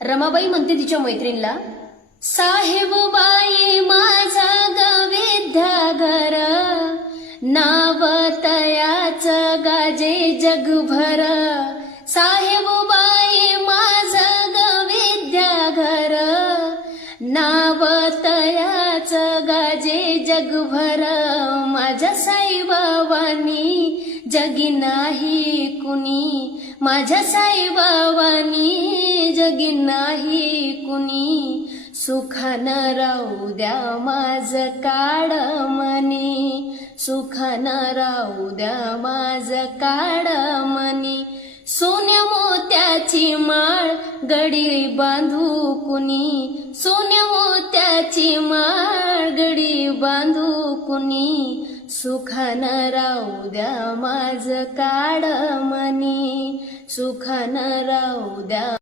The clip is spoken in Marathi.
रमाबाई म्हणते तिच्या मैत्रिणीला, साहेब बाई माझा गविद्याघर, नाव तयाच गाजे जगभर. साहेब बाई माझं गविद्याघर, नाव तयाच गाजे जगभर. माझ्या साईबाबांनी जगी नाही कुणी, माझ्या साईबाबांनी जगी नाही कुणी. सुखानं राहू द्या माझं काळ मनी, सुखानं राहू द्या माझं काळ मनी. सोन्या मोत्याची माळ गडी बांधू कुणी, सोन्या मोत्याची माळ गडी बांधू कुणी. सुखानं राहू द्या माझं काळ मनी, सुखानं राहू द्या